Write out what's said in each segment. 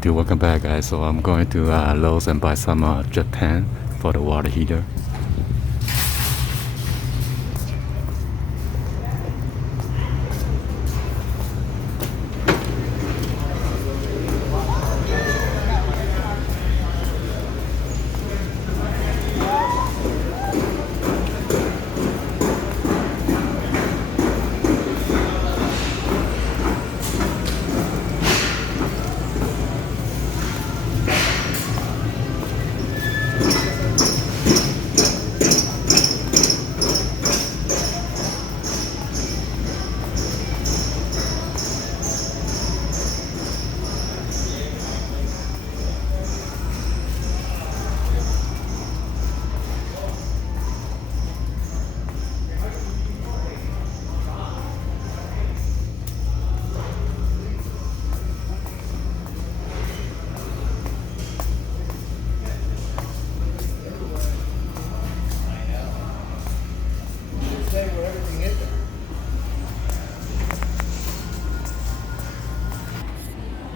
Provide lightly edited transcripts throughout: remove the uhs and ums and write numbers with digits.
YouTube, welcome back guys. So I'm going to Lowe's and buy some drip pan for the water heater.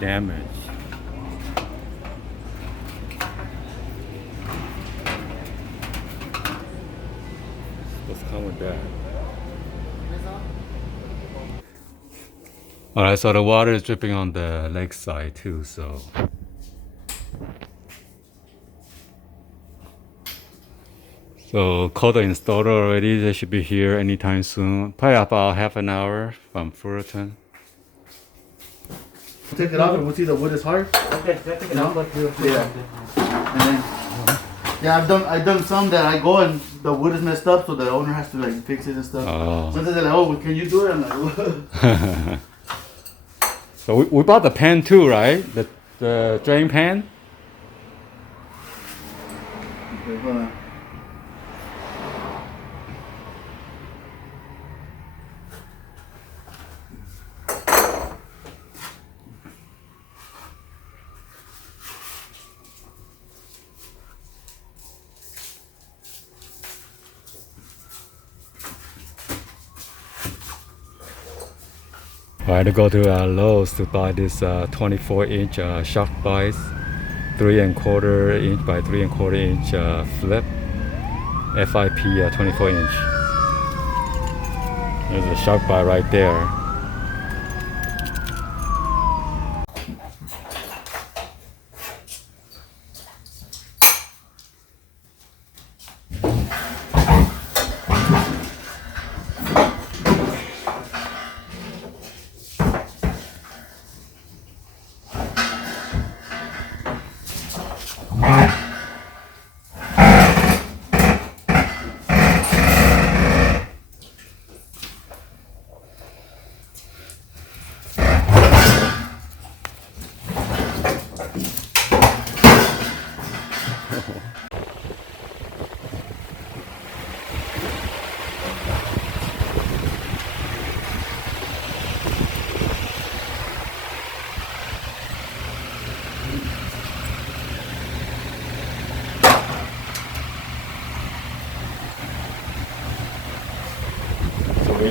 Damage. What's come with that? Alright, so the water is dripping on the leg side too, so call the installer already. They should be here anytime soon. Probably about half an hour from Fullerton. Take it off and we'll see the wood is hard. Okay, take it out. Yeah. And then, yeah, I've done some that I go and the wood is messed up, so the owner has to like fix it and stuff. Oh. Sometimes they're like, oh, can you do it? I'm like, what? So we bought the pan too, right? The drain pan? Okay, hold on. I had to go to Lowe's to buy this 24-inch shock vise, 3¼ inch by 3¼ inch flip, FIP 24-inch. There's a shock vise right there.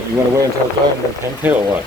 You want to wait until it's done and then paint it or what?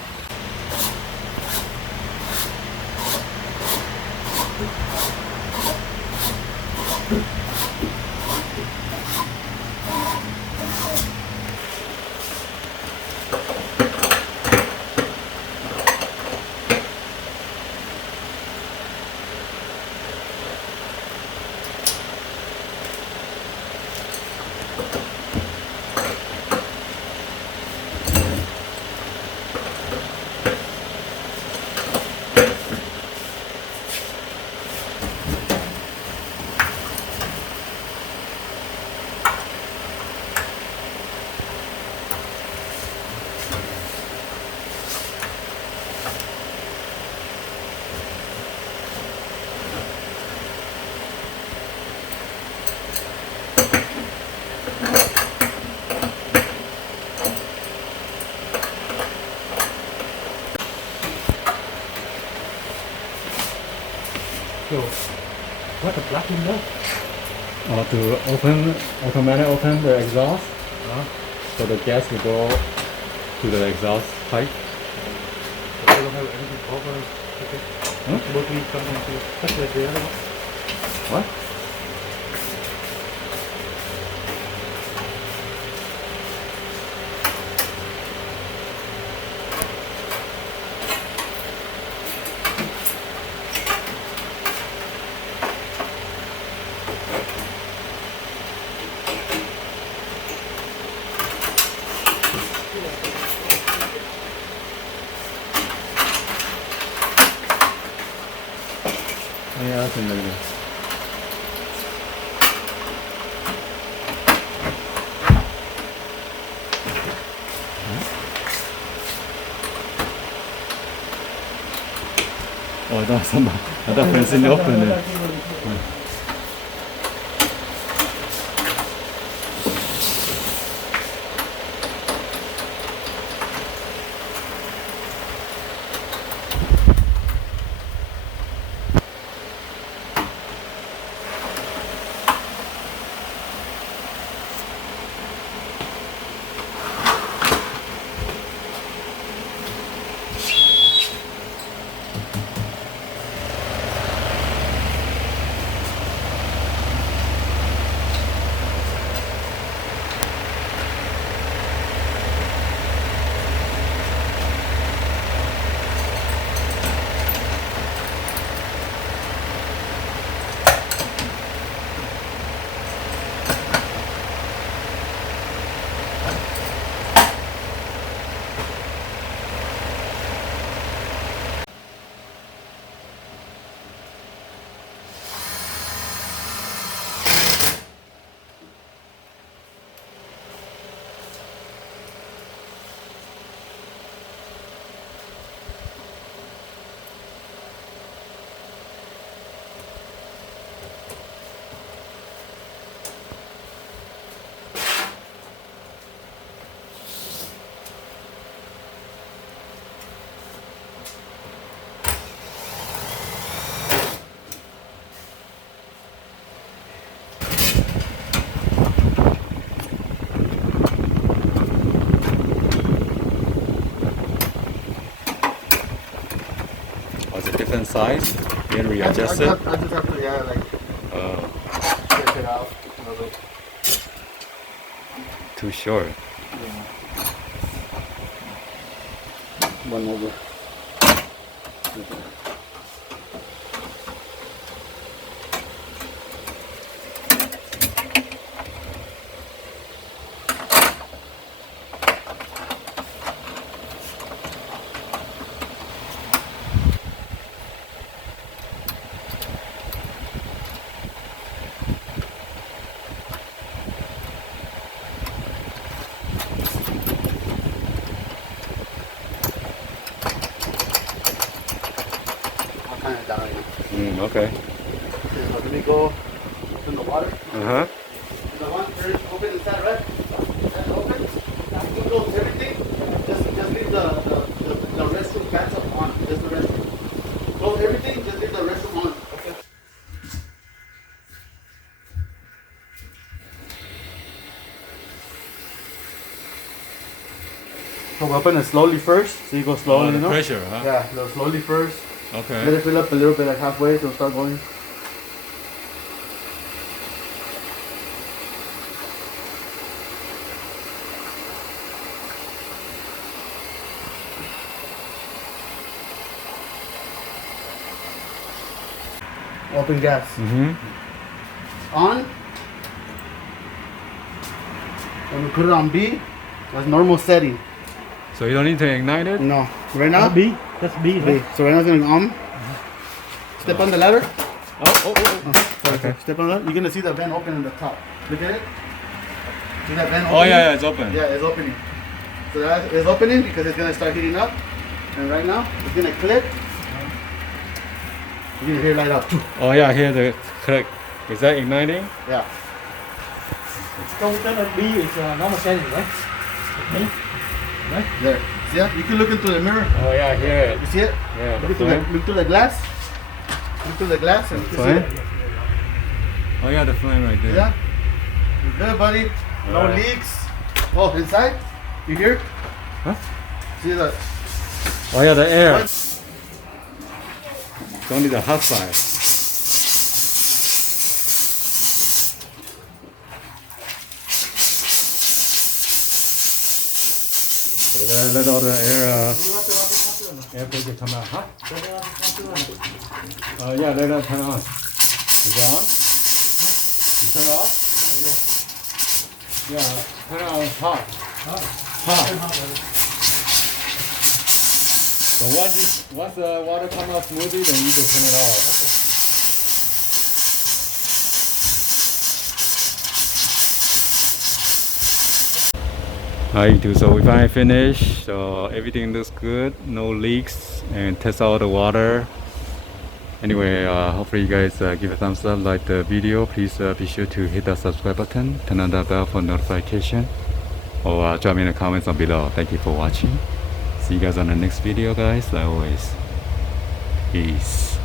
So, what the plug in there? To automatically open the exhaust, so the gas will go to the exhaust pipe. So we don't have anything over. Okay. Huh? both wheels come into touch like the other one. What? Yeah, something like that. Oh, that's somebody. I thought Francine opened it. Was it different size? You didn't readjust it? I just have to, yeah, like, check it out a little. Too short. One over. Kind of down here. Okay. Okay, so let me go open the water. Uh-huh. The one there is open inside, right? That's open. You can close everything. Just leave the restroom fans up on. Just the restroom. Close everything. Just leave the restroom on. Okay. So we open it slowly first. So you go slowly, you know? Pressure, huh? Yeah, go slowly first. Okay. Let it fill up a little bit, like halfway, so start going. Open gas. On. When we put it on B, that's normal setting. So you don't need to ignite it? No. Right now? B. That's B. B. So right now it's going step on the ladder. Okay. Step on the ladder. You're gonna see the vent open in the top. Look at it. See that vent opening? Oh yeah, it's open. Yeah, it's opening. So that is opening because it's gonna start heating up. And right now it's gonna click. You're gonna hear it light up. Oh yeah, here the click. Is that igniting? Yeah. So we turn on B is normal setting, right? B. Right? There. See that? You can look into the mirror. Oh yeah, I hear it. You see it? Yeah, the Look flame. through the glass. Look through the glass and you can see Flame? it. Oh yeah, the flame right there. Yeah. You're good, buddy. No Alright. leaks. Oh, inside? You hear? Huh? See the Oh yeah, the air. Don't need a hot side. So let all the air pressure come out, huh? Yeah, let it turn on. Is it on? You turn it off? Yeah, turn it on hot. Hot. So once the water comes out smoothly, then you just turn it off. Alright, so we finally finished. So everything looks good, no leaks, and test out the water. Anyway, hopefully you guys give a thumbs up, like the video. Please be sure to hit the subscribe button, turn on the bell for notification, or drop me in the comments down below. Thank you for watching. See you guys on the next video, guys. Like always, peace.